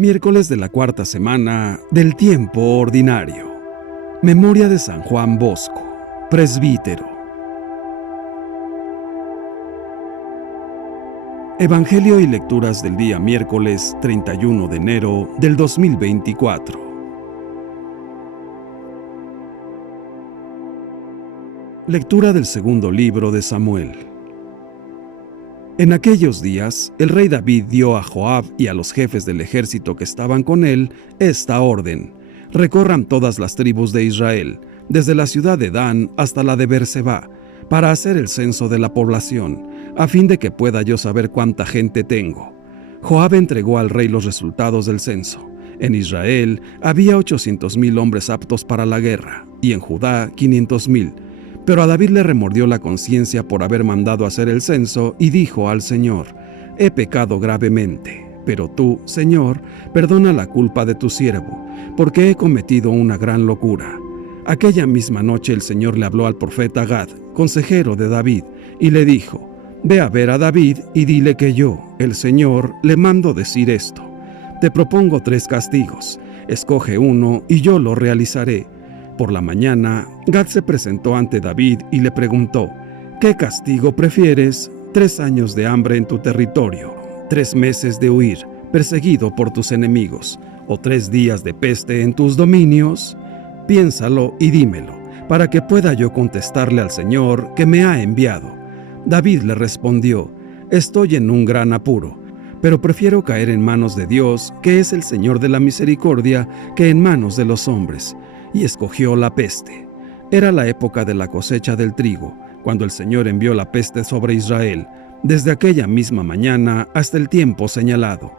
Miércoles de la cuarta semana del tiempo ordinario. Memoria de San Juan Bosco, presbítero. Evangelio y lecturas del día miércoles 31 de enero del 2024. Lectura del segundo libro de Samuel. En aquellos días, el rey David dio a Joab y a los jefes del ejército que estaban con él esta orden: recorran todas las tribus de Israel, desde la ciudad de Dan hasta la de Beerseba, para hacer el censo de la población, a fin de que pueda yo saber cuánta gente tengo. Joab entregó al rey los resultados del censo. En Israel había 800,000 hombres aptos para la guerra, y en Judá 500,000. Pero a David le remordió la conciencia por haber mandado hacer el censo y dijo al Señor: he pecado gravemente, pero tú, Señor, perdona la culpa de tu siervo, porque he cometido una gran locura. Aquella misma noche el Señor le habló al profeta Gad, consejero de David, y le dijo: ve a ver a David y dile que yo, el Señor, le mando decir esto: te propongo 3 castigos, escoge uno y yo lo realizaré. Por la mañana, Gad se presentó ante David y le preguntó: ¿qué castigo prefieres? 3 años de hambre en tu territorio, 3 meses de huir, perseguido por tus enemigos, o 3 días de peste en tus dominios. Piénsalo y dímelo, para que pueda yo contestarle al Señor que me ha enviado. David le respondió: estoy en un gran apuro, pero prefiero caer en manos de Dios, que es el Señor de la misericordia, que en manos de los hombres. Y escogió la peste. Era la época de la cosecha del trigo, cuando el Señor envió la peste sobre Israel, desde aquella misma mañana hasta el tiempo señalado.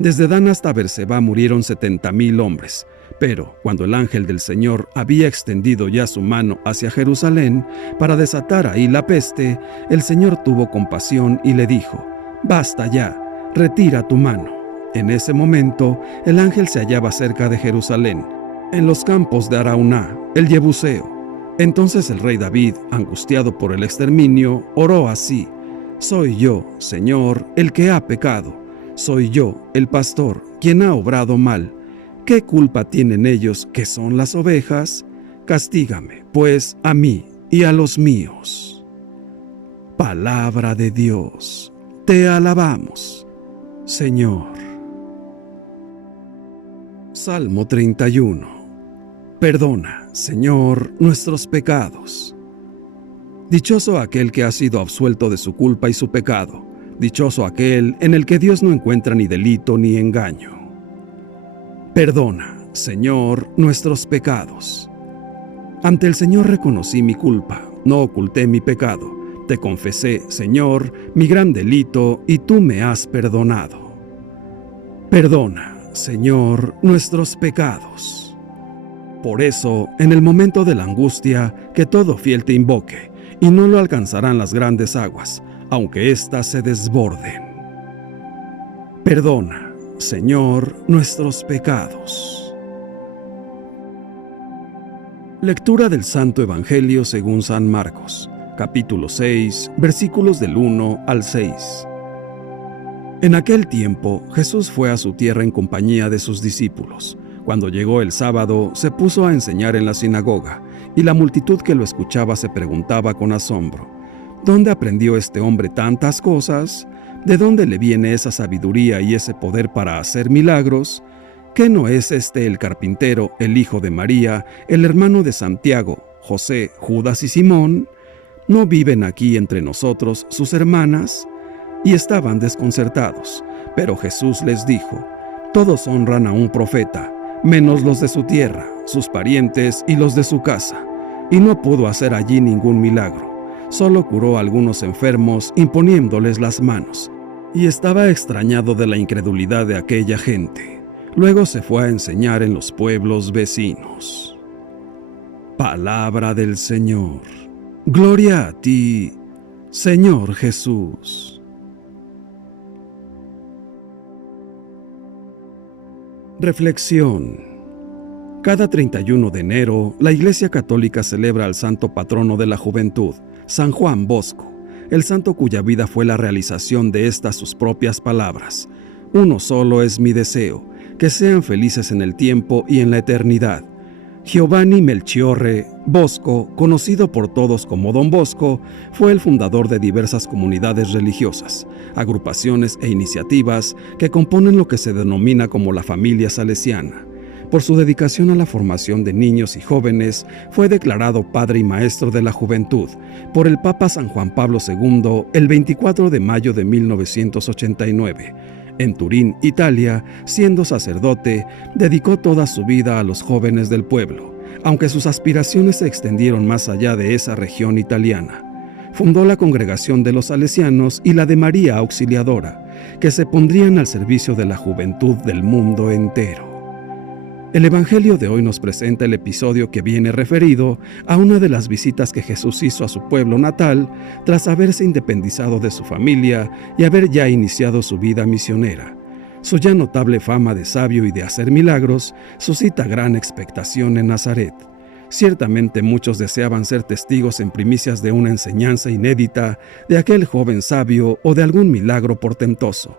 Desde Dan hasta Beerseba murieron 70,000 hombres. Pero cuando el ángel del Señor había extendido ya su mano hacia Jerusalén para desatar ahí la peste, el Señor tuvo compasión y le dijo: basta ya, retira tu mano. En ese momento, el ángel se hallaba cerca de Jerusalén, en los campos de Arauná, el Jebuseo. Entonces el rey David, angustiado por el exterminio, oró así: soy yo, Señor, el que ha pecado. Soy yo, el pastor, quien ha obrado mal. ¿Qué culpa tienen ellos, que son las ovejas? Castígame, pues, a mí y a los míos. Palabra de Dios. Te alabamos, Señor. Salmo 31. Perdona, Señor, nuestros pecados. Dichoso aquel que ha sido absuelto de su culpa y su pecado. Dichoso aquel en el que Dios no encuentra ni delito ni engaño. Perdona, Señor, nuestros pecados. Ante el Señor reconocí mi culpa, no oculté mi pecado. Te confesé, Señor, mi gran delito, y tú me has perdonado. Perdona, Señor, nuestros pecados. Por eso, en el momento de la angustia, que todo fiel te invoque, y no lo alcanzarán las grandes aguas, aunque éstas se desborden. Perdona, Señor, nuestros pecados. Lectura del Santo Evangelio según San Marcos, capítulo 6, versículos del 1 al 6. En aquel tiempo, Jesús fue a su tierra en compañía de sus discípulos. Cuando llegó el sábado, se puso a enseñar en la sinagoga, y la multitud que lo escuchaba se preguntaba con asombro: ¿dónde aprendió este hombre tantas cosas? ¿De dónde le viene esa sabiduría y ese poder para hacer milagros? ¿Qué no es este el carpintero, el hijo de María, el hermano de Santiago, José, Judas y Simón? ¿No viven aquí entre nosotros sus hermanas? Y estaban desconcertados. Pero Jesús les dijo: todos honran a un profeta, menos los de su tierra, sus parientes y los de su casa. Y no pudo hacer allí ningún milagro. Solo curó a algunos enfermos imponiéndoles las manos. Y estaba extrañado de la incredulidad de aquella gente. Luego se fue a enseñar en los pueblos vecinos. Palabra del Señor. Gloria a ti, Señor Jesús. Reflexión. Cada 31 de enero, la Iglesia Católica celebra al santo patrono de la juventud, San Juan Bosco, el santo cuya vida fue la realización de estas sus propias palabras: uno solo es mi deseo, que sean felices en el tiempo y en la eternidad. Giovanni Melchiorre Bosco, conocido por todos como Don Bosco, fue el fundador de diversas comunidades religiosas, agrupaciones e iniciativas que componen lo que se denomina como la familia salesiana. Por su dedicación a la formación de niños y jóvenes, fue declarado padre y maestro de la juventud por el Papa San Juan Pablo II el 24 de mayo de 1989. En Turín, Italia, siendo sacerdote, dedicó toda su vida a los jóvenes del pueblo, aunque sus aspiraciones se extendieron más allá de esa región italiana. Fundó la Congregación de los Salesianos y la de María Auxiliadora, que se pondrían al servicio de la juventud del mundo entero. El Evangelio de hoy nos presenta el episodio que viene referido a una de las visitas que Jesús hizo a su pueblo natal tras haberse independizado de su familia y haber ya iniciado su vida misionera. Su ya notable fama de sabio y de hacer milagros suscita gran expectación en Nazaret. Ciertamente muchos deseaban ser testigos en primicias de una enseñanza inédita de aquel joven sabio o de algún milagro portentoso.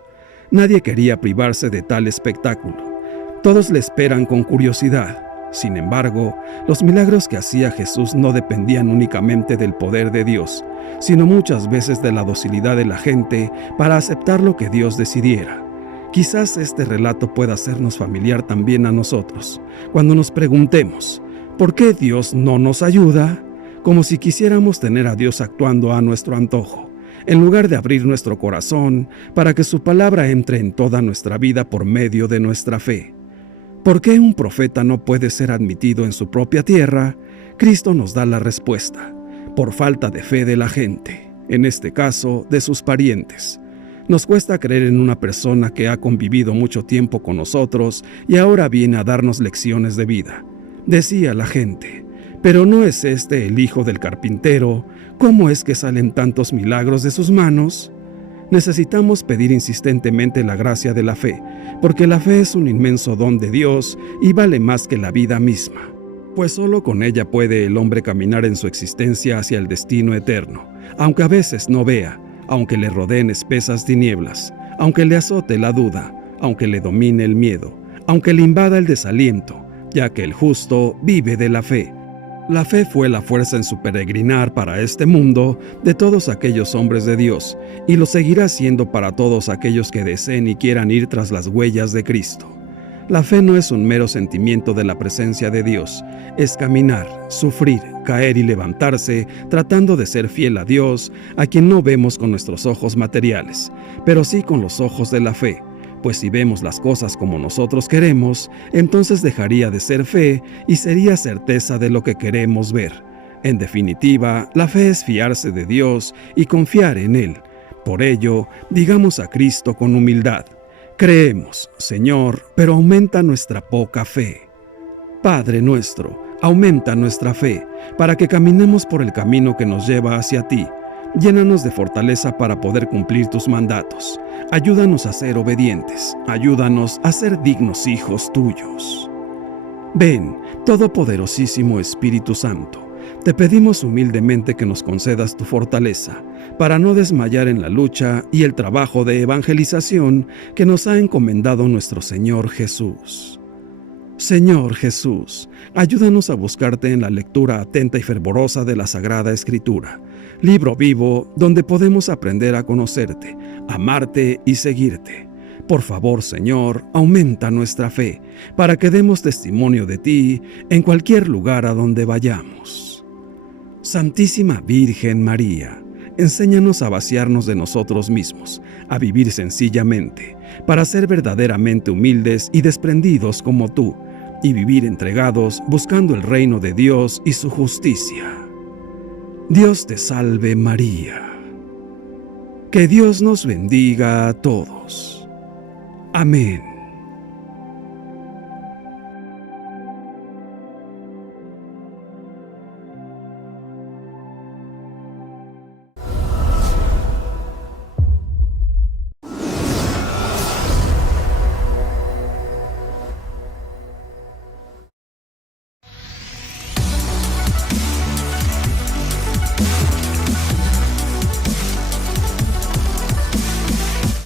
Nadie quería privarse de tal espectáculo. Todos le esperan con curiosidad. Sin embargo, los milagros que hacía Jesús no dependían únicamente del poder de Dios, sino muchas veces de la docilidad de la gente para aceptar lo que Dios decidiera. Quizás este relato pueda hacernos familiar también a nosotros, cuando nos preguntemos, ¿por qué Dios no nos ayuda? Como si quisiéramos tener a Dios actuando a nuestro antojo, en lugar de abrir nuestro corazón para que su palabra entre en toda nuestra vida por medio de nuestra fe. ¿Por qué un profeta no puede ser admitido en su propia tierra? Cristo nos da la respuesta: por falta de fe de la gente, en este caso de sus parientes. Nos cuesta creer en una persona que ha convivido mucho tiempo con nosotros y ahora viene a darnos lecciones de vida. Decía la gente, ¿pero no es este el hijo del carpintero? ¿Cómo es que salen tantos milagros de sus manos? Necesitamos pedir insistentemente la gracia de la fe, porque la fe es un inmenso don de Dios y vale más que la vida misma, pues solo con ella puede el hombre caminar en su existencia hacia el destino eterno, aunque a veces no vea, aunque le rodeen espesas tinieblas, aunque le azote la duda, aunque le domine el miedo, aunque le invada el desaliento, ya que el justo vive de la fe. La fe fue la fuerza en su peregrinar para este mundo de todos aquellos hombres de Dios, y lo seguirá siendo para todos aquellos que deseen y quieran ir tras las huellas de Cristo. La fe no es un mero sentimiento de la presencia de Dios, es caminar, sufrir, caer y levantarse, tratando de ser fiel a Dios, a quien no vemos con nuestros ojos materiales, pero sí con los ojos de la fe. Pues si vemos las cosas como nosotros queremos, entonces dejaría de ser fe y sería certeza de lo que queremos ver. En definitiva, la fe es fiarse de Dios y confiar en Él. Por ello, digamos a Cristo con humildad: creemos, Señor, pero aumenta nuestra poca fe. Padre nuestro, aumenta nuestra fe, para que caminemos por el camino que nos lleva hacia ti. Llénanos de fortaleza para poder cumplir tus mandatos. Ayúdanos a ser obedientes. Ayúdanos a ser dignos hijos tuyos. Ven, Todopoderosísimo Espíritu Santo, te pedimos humildemente que nos concedas tu fortaleza, para no desmayar en la lucha y el trabajo de evangelización que nos ha encomendado nuestro Señor Jesús. Señor Jesús, ayúdanos a buscarte en la lectura atenta y fervorosa de la Sagrada Escritura, libro vivo donde podemos aprender a conocerte, amarte y seguirte. Por favor, Señor, aumenta nuestra fe, para que demos testimonio de ti en cualquier lugar a donde vayamos. Santísima Virgen María, enséñanos a vaciarnos de nosotros mismos, a vivir sencillamente, para ser verdaderamente humildes y desprendidos como tú, y vivir entregados buscando el reino de Dios y su justicia. Dios te salve María. Que Dios nos bendiga a todos. Amén.